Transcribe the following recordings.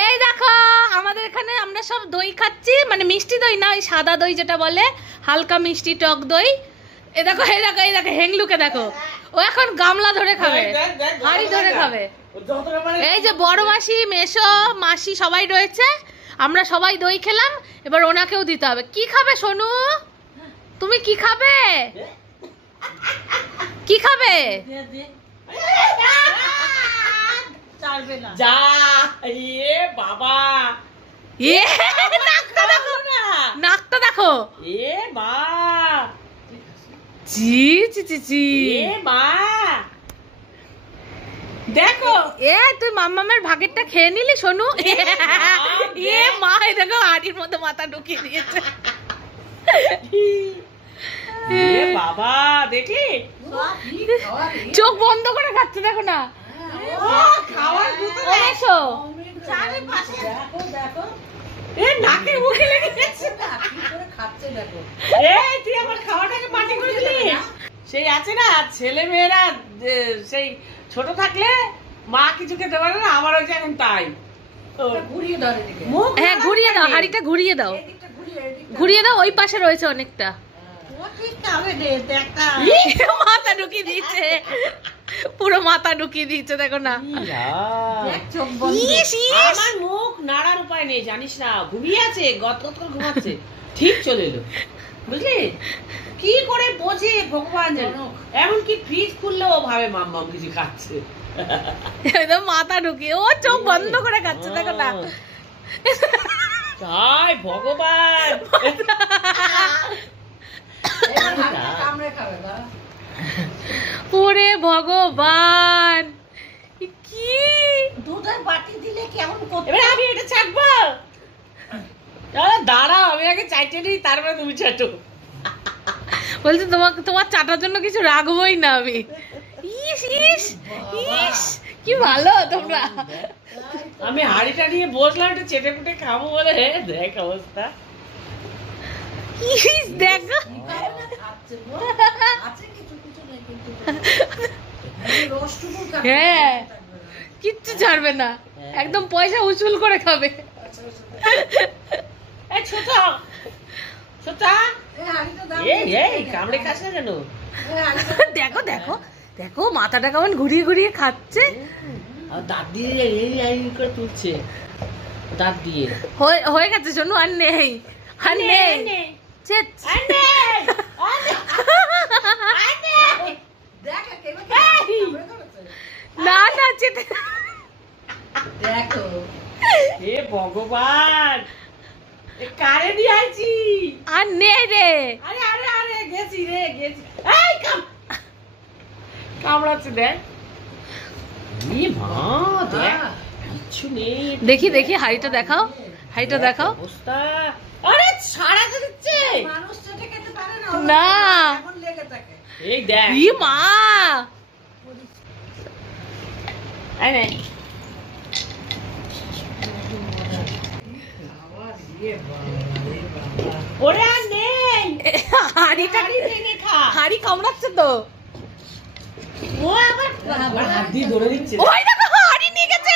এই দেখো আমাদের এখানে আমরা সব দই খাচ্ছি, মানে মিষ্টি দই না, ওই সাদা দই যেটা বলে, হালকা মিষ্টি টক দই। এই দেখো এই দেখো এই দেখো হেংলুকে দেখো, ও এখন গামলা ধরে খাবে, হাঁড়ি ধরে খাবে। এই যে বড় মাসি, মেশো, মাসি সবাই রয়েছে, আমরা সবাই দই খেলাম, এবার ওনাকেও দিতে হবে। কি খাবে সোনু? তুমি কি খাবে? কি খাবে? যা এ বাবা, এ নাকটা দেখো, নাকটা দেখো, এ মা, জি জি জি জি, এ মা দেখো, এ তুই মাম্মামের ভাগেরটা খেয়ে নিলি সোনু? এ মা, দেখো হাড়ির মধ্যে মাথা ঢুকিয়ে দিয়েছে। এ বাবা দেখলি, চোখ বন্ধ করে খাচ্ছে, দেখো না খাওয়ার নাকের মুখে লেগে গেছে। তুই আমার খাওয়াটাকে পার্টি করে দিলি। সেই আছে না ছেলে মেয়েরা সেই ছোট থাকলে মা কিছু খেতে পারে না, আমার হচ্ছে এখন তাই। হ্যাঁ ঘুরিয়ে দাও, হাড়িটা ঘুরিয়ে দাও, ঘুরিয়ে দাও, ওই পাশে রয়েছে অনেকটা। মাথা ঢুকিয়ে দিয়েছে, পুরো মাথা ঢুকিয়ে দিয়েছে, দেখো না। আমার মুখ নাড়ার উপায় নেই জানিস না, ঘুমিয়ে আছে, গতগত করে ঘুমাচ্ছে, ঠিক চলে এলো বুঝলি। কি করে বোঝে ভগবান জানো, এমনকি ফ্রিজ খুললেও ভাবে মাম্মাম কিছু খাচ্ছে, একদম মাথা ঢুকিয়ে, ও চোখ বন্ধ করে খাচ্ছে, দেখো না। তাই ভগবান, ওরে ভগবান, কি দুধের বাটি দিলে কেমন করতে। এবারে আমি এটা চাটবো, দাঁড়াও আমি আগে চাইটে নিই, তারপরে তুমি চাটো। বলছে তোমাকে, তোমার চাটার জন্য কিছু রাখবোই না আমি। ইস ইস ইস, কি ভালো তোমরা। আমি হাড়িটা নিয়ে বসলাম একটু চেটে পুটে খাবো বলে, দেখ অবস্থা। ইস দেখো, হ্যাঁ কিচ্ছু ছাড়বে না, একদম পয়সা উসুল করে খাবে। এই ছোট ছোট, এই কামড়ে খাস না কেন? দেখো দেখো দেখো, মাথাটা কেমন ঘুরিয়ে ঘুরিয়ে খাচ্ছে, আর দাঁত দিয়ে এই করে তুলছে, দাঁত দিয়ে। হয়ে গেছে শোনো, আর নেই, আর নেই, না না চেতে, দেখো এ ভগবান, কারে দিয়ে আইছি, আর নেই রে। আরে আরে আরে গেছি রে গেছি, এই কামড়াচ্ছে দেখ, ই মা দেখ কিছু নেই। দেখি দেখি হাড়িটা দেখাও, হাড়িটা দেখাও। অবস্থা, আরে সারা দিচ্ছে মানুষ সেটা খেতে পারে না, না এখন লেগে থাকে। এই দেখ ই মা, আই নে ওরে আর নেই, হাড়িটা ভেঙে খা, হাড়ি কামড়াচ্ছে তো, ও আবার হাত দিয়ে ধরে দিচ্ছে। ওই দেখো হাড়ি নিয়ে গেছে,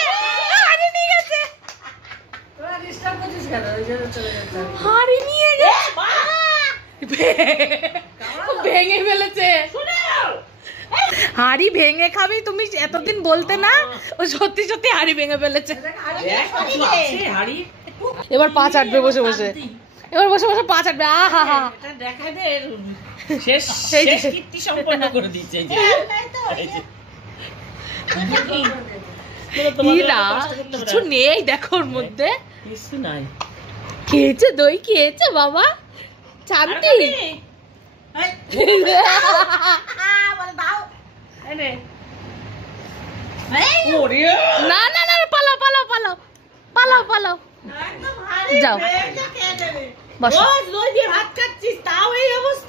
হাড়ি নিয়ে গেছে, তোরা ডিস্টার্ব করছিস কেন? ওই জন্য চলে যাচ্ছে। হাড়ি নিয়ে গেছে, ভেঙে ফেলেছে। হাড়ি ভেঙে খাবি তুমি, এতদিন বলতে না, ও সত্যি সত্যি হাড়ি ভেঙে ফেলেছে। এবার পা চাটবে বসে বসে, এবার বসে বসে পা চাটবে। আহা হা, দেখা দে শেষ শেষ কীর্তি সম্পন্ন করে দিচ্ছে। কিছু নেই দেখো ওর মধ্যে, কিছু নাই। খেয়েছে দই, খেয়েছে বাবা শান্তি। না না না, পালাও পালাও পালাও পালাও পালাও, যাও বসো। ভাত খাচ্ছিস তাও এই অবস্থা।